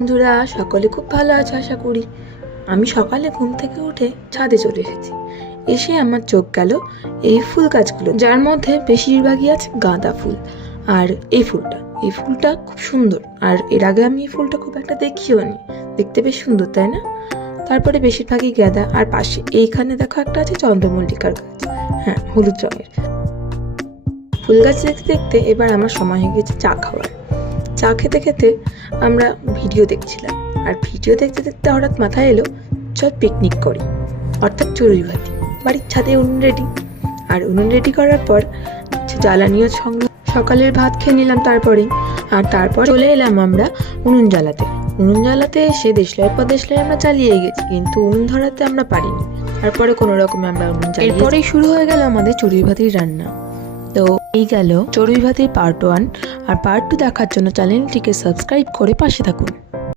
বন্ধুরা সকলে খুব ভালো আছে আশা করি। আমি সকালে ঘুম থেকে উঠে ছাদে চলে এসেছি। এসে আমার চোখ গেল এই ফুল গাছগুলো, যার মধ্যে বেশিরভাগই আছে গাঁদা ফুল। আর এই ফুলটা খুব সুন্দর, আর এর আগে আমি এই ফুলটা খুব একটা দেখিও নি। দেখতে বেশ সুন্দর, তাই না? তারপরে বেশিরভাগই গাঁদা, আর পাশে এইখানে দেখো একটা আছে চন্দ্রমল্লিকার গাছ, হ্যাঁ, হলুদ রঙের। ফুল গাছ দেখতে দেখতে এবার আমার সময় হয়ে গেছে চা খাওয়ার। চা খেতে খেতে আমরা ভিডিও দেখছিলাম, আর ভিডিও দেখতে দেখতে হঠাৎ মাথায় এলো চল পিকনিক করি, অর্থাৎ চড়ুইভাতি। বাড়ির ছাদে উনুন রেডি, আর উনুন রেডি করার পর জ্বালানিও সঙ্গে সকালের ভাত খেয়ে নিলাম তারপর চলে এলাম আমরা উনুন জ্বালাতে এসে দেশলাই পর দেশলাই আমরা চালিয়ে গেছি, কিন্তু উনুন ধরাতে আমরা পারিনি। তারপরে কোনো রকমে আমরা উনুন চালিয়ে, এরপরেই শুরু হয়ে গেল আমাদের চড়ুইভাতির রান্না। তো এই গেল চড়ুইভাতির পার্ট 1, আর পার্ট 2 দেখার জন্য চ্যানেলটিকে সাবস্ক্রাইব করে পাশে থাকুন।